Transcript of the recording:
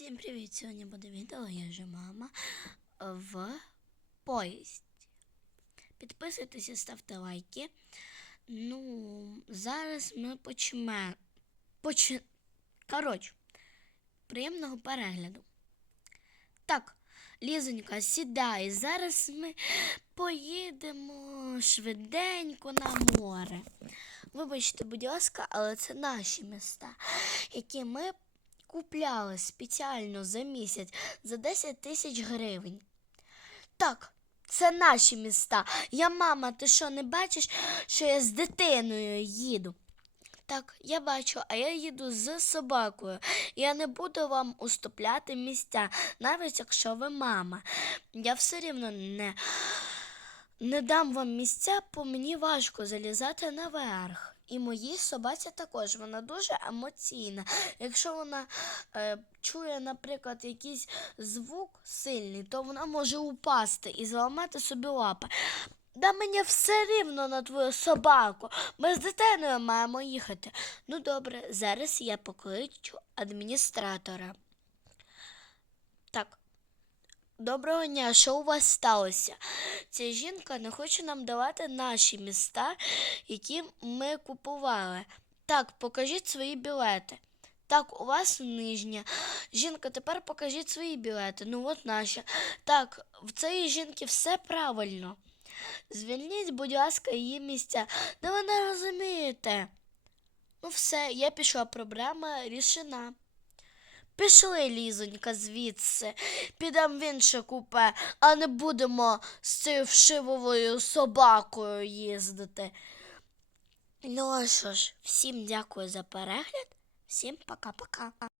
Всім привіт! Сьогодні буде відео, я же мама в поїзді. Підписуйтесь, ставте лайки. Ну, зараз ми почнемо. Поч... Коротше, приємного перегляду. Так, Лізонька, сідай. Зараз ми поїдемо швиденько на море. Вибачте, будь ласка, але це наші міста, які ми купляли спеціально за місяць за 10 тисяч гривень. Так, це наші міста. Я, мама, ти що, не бачиш, що я з дитиною їду? Так, я бачу, а я їду з собакою. Я не буду вам уступляти місця, навіть якщо ви мама. Я все рівно не, не дам вам місця, бо мені важко залізати наверх. І моїй собаці також вона дуже емоційна. Якщо вона е, чує, наприклад, якийсь звук сильний, то вона може упасти і зламати собі лапи. Да мені все рівно на твою собаку. Ми з дитиною маємо їхати. Ну добре, зараз я покличу адміністратора. Так. Доброго дня, що у вас сталося? Ця жінка не хоче нам давати наші міста, які ми купували. Так, покажіть свої білети. Так, у вас нижня. Жінка, тепер покажіть свої білети. Ну от наші. Так, в цієї жінки все правильно. Звільніть, будь ласка, її місця. Да ви не розумієте. Ну все, я пішла, проблема рішена. Пішли, лізонька, звідси, підемо в інше купе, а не будемо з цією вшивовою собакою їздити. Ну а що ж, всім дякую за перегляд, всім пока-пока.